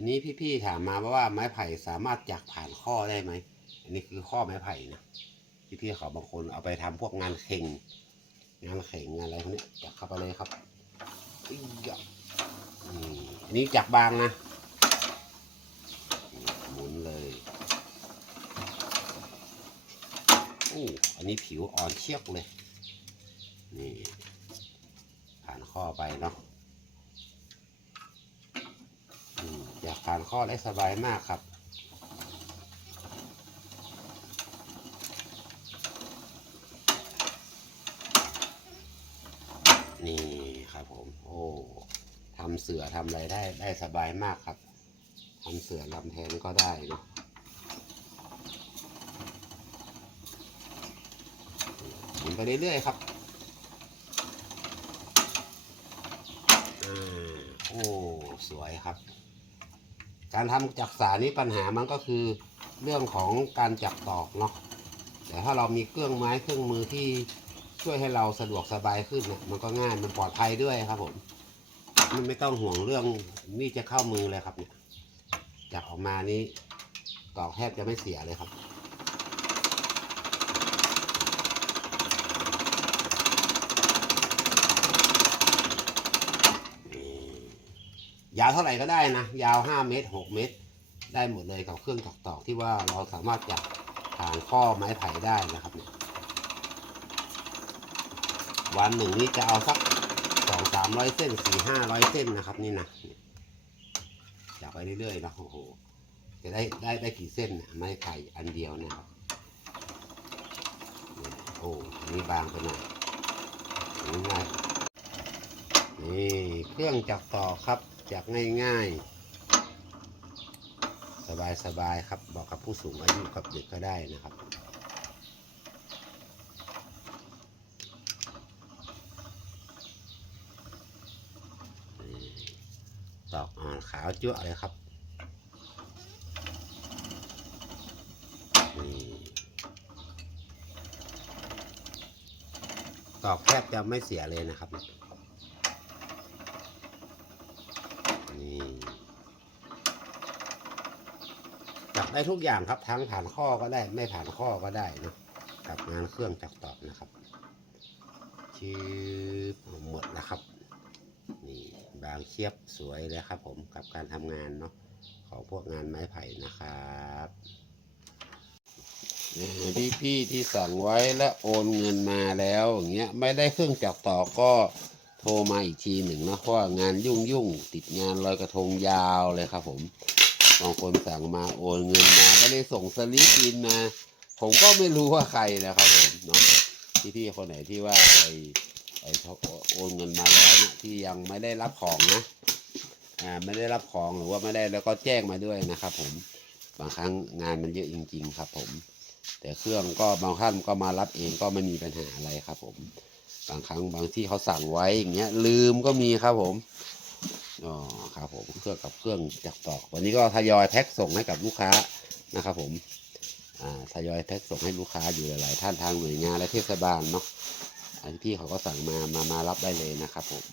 อันนี้พี่ๆถามมาว่าไม้ไผ่สามารถจักผ่านข้อได้ไหม อันนี้คือข้อไม้ไผ่นะพี่ๆเขาบางคนเอาไปทำพวกงานเข่ง งานเข่งงานอะไรพวกนี้จักเข้าไปเลยครับอันนี้จักบางนะหมุนเลยโอ้อันนี้ผิวอ่อนเชียบเลย นี่ ผ่านข้อไปเนาะากผ่านข้อได้สบายมากครับ นี่ครับผม โอ้ทำเสือทำอะไรได้ได้สบายมากครับทำเสือลำแทนก็ได้เนาะหมุนไปเรื่อยๆครับอโอ้ สวยครับ การทำจักสานี้ปัญหามันก็คือเรื่องของการจับตอกเนาะแต่ถ้าเรามีเครื่องไม้เครื่องมือที่ช่วยให้เราสะดวกสบายขึ้นเนี่ยมันก็ง่ายมันปลอดภัยด้วยครับผมมันไม่ต้องห่วงเรื่องมีดจะเข้ามือเลยครับเนี่ยจับออกมานี้ตอกแทบจะไม่เสียเลยครับ ยาวเท่าไหร่ก็ได้นะ ยาว 5 เมตร 6 เมตร ได้หมดเลยกับเครื่องตอกตอกที่ว่าเราสามารถจับผ่านข้อไม้ไผ่ได้นะครับเนี่ยวันหนึ่งนี่จะเอาสักสองสามร้อยเส้นสี่ห้าร้อยเส้นนะครับนี่นะจับไปเรื่อยๆนะโอ้โหจะได้ได้ได้กี่เส้นเนี่ยไม้ไผ่อันเดียวนะครับโอ้อันนี้บางไปหน่อยนนี้ง่ายนี่เครื่องจักรต่อครับ จักง่ายๆ สบายๆครับบอกกับผู้สูงอายุกับเด็กก็ได้นะครับตอกอ่อนขาวจั่วเลยครับตอกแทบจะไม่เสียเลยนะครับนี่จับ ได้ทุกอย่างครับทั้งผ่านข้อก็ได้ ไม่ผ่านข้อก็ได้นะกับงานเครื่องจักรตอกนะครับชืบหมดแล้วครับนี่บางเชียบสวยเลยครับ ผมกับการทำงานเนาะของพวกงานไม้ไผ่นะครับพี่พี่ๆที่สั่งไว้และโอนเงินมาแล้วอย่างเงี้ยไม่ได้เครื่องจักรต่อก็โทรมาอีกทีหนึ่งนะเพราะงานยุ่งยุ่งๆติดงานลอยกระทงยาวเลยครับผม บางคนสั่งมาโอนเงินมาไม่ได้ส่งสลิปบินมา ผมก็ไม่รู้ว่าใครนะครับผมเนาะพี่พี่ๆคนไหนที่ว่าไอไอ้เขาโอนเงินมาแล้วนี่ยที่ยังไม่ได้รับของนะอ่าไม่ได้รับของหรือว่าไม่ได้แล้วก็แจ้งมาด้วยนะครับ ผมบางครั้งงานมันเยอะจริง ๆ ครับ ผม แต่เครื่องก็บางท่านก็มารับเองก็ไม่มีปัญหาอะไรครับ ผม บางครั้งบางที่เขาสั่งไว้อย่างเงี้ยลืมก็มีครับผม อ๋อครับผมเครื่องกับเครื่องจักตอก วันนี้ก็ทยอยแพ็คส่งให้กับลูกค้านะครับ ผมอ่าทยอยแพ็คส่งให้ลูกค้าอยู่หลาย ๆ ท่านทางหน่วยงานและเทศบาลเนาะอันที่เขาก็สั่งมามามารับได้เลยนะครับผม